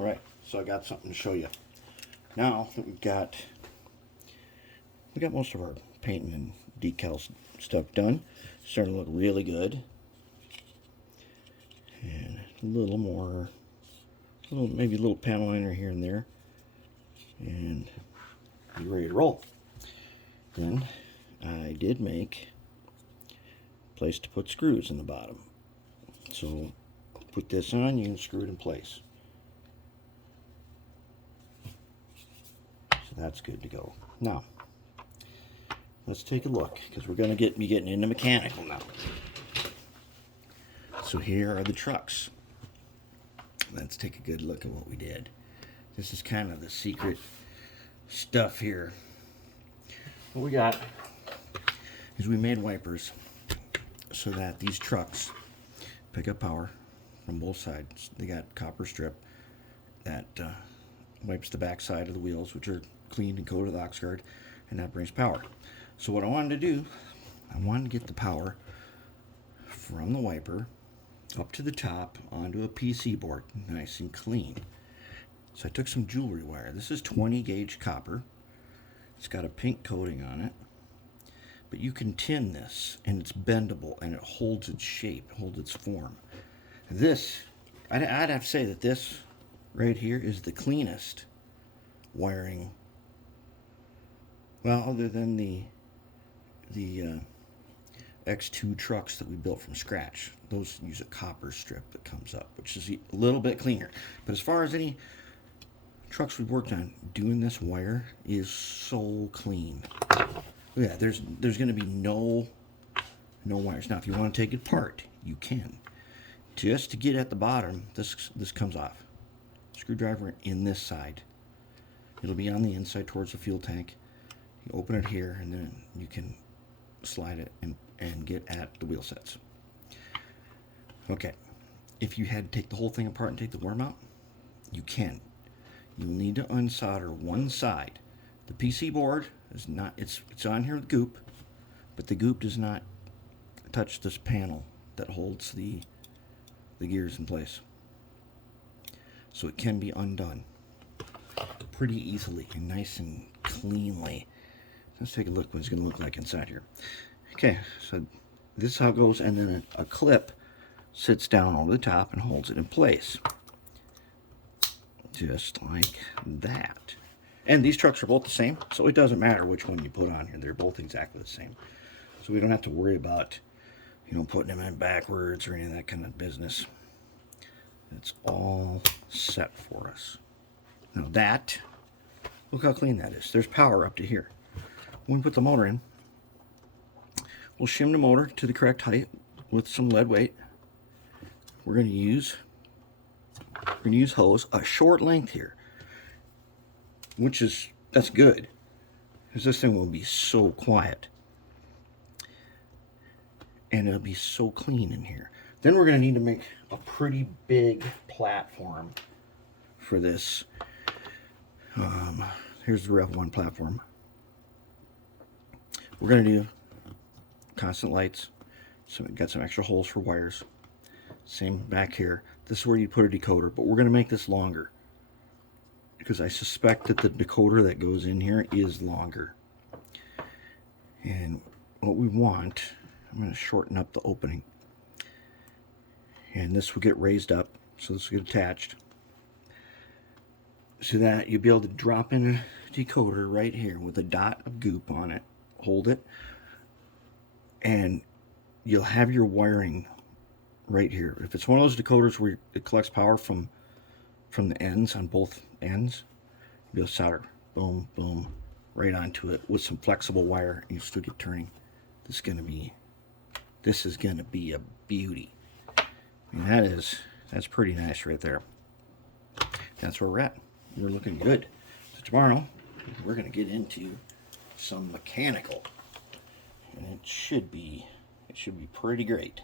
All right, so I got something to show you. Now that we got most of our painting and decals stuff done, starting to look really good. And a little more, maybe a little panel liner here and there, and be ready to roll. Then I did make a place to put screws in the bottom. So put this on, you can screw it in place. So that's good to go. Now, let's take a look, because we're going to be getting into mechanical now. So here are the trucks. Let's take a good look at what we did. This is kind of the secret stuff here. What we got is we made wipers so that these trucks pick up power from both sides. They got copper strip that wipes the back side of the wheels, which are cleaned and coated with Oxguard, and that brings power. So what I wanted to do, I wanted to get the power from the wiper up to the top onto a PC board, nice and clean. So I took some jewelry wire. This is 20 gauge copper. It's got a pink coating on it, but you can tin this, and it's bendable, and it holds its shape, holds its form. This, I'd have to say that this right here is the cleanest wiring, well, other than the X2 trucks that we built from scratch. Those use a copper strip that comes up, which is a little bit cleaner. But as far as any trucks we've worked on, doing this wire is so clean. Yeah, there's going to be no wires. Now, if you want to take it apart, you can. Just to get at the bottom, this comes off. Screwdriver in this side. It'll be on the inside towards the fuel tank. You open it here, and then you can slide it and get at the wheel sets. Okay, if you had to take the whole thing apart and take the worm out, you can. You'll need to unsolder one side. The PC board is not, it's on here with goop, but the goop does not touch this panel that holds the gears in place. So it can be undone pretty easily and nice and cleanly. Let's take a look what it's going to look like inside here. Okay, so this is how it goes, and then a clip sits down over the top and holds it in place. Just like that. And these trucks are both the same, so it doesn't matter which one you put on here. They're both exactly the same. So we don't have to worry about, putting them in backwards or any of that kind of business. It's all set for us. Now that, look how clean that is. There's power up to here. When we put the motor in, we'll shim the motor to the correct height with some lead weight. We're going to use hose, a short length here, that's good, because this thing will be so quiet and it'll be so clean in here. Then we're going to need to make a pretty big platform for this. Here's the Rev 1 platform. We're going to do constant lights. So we got some extra holes for wires. Same back here. This is where you put a decoder, but we're going to make this longer, because I suspect that the decoder that goes in here is longer. And what we want, I'm going to shorten up the opening. And this will get raised up, so this will get attached, so that you'll be able to drop in a decoder right here with a dot of goop on it. Hold it, and you'll have your wiring right here. If it's one of those decoders where it collects power from the ends, on both ends, you'll solder, boom, boom, right onto it with some flexible wire, and you still get turning. This is gonna be a beauty. I mean, that's pretty nice right there. That's where we're at. We're looking good. So tomorrow we're gonna get into some mechanical, and it should be pretty great.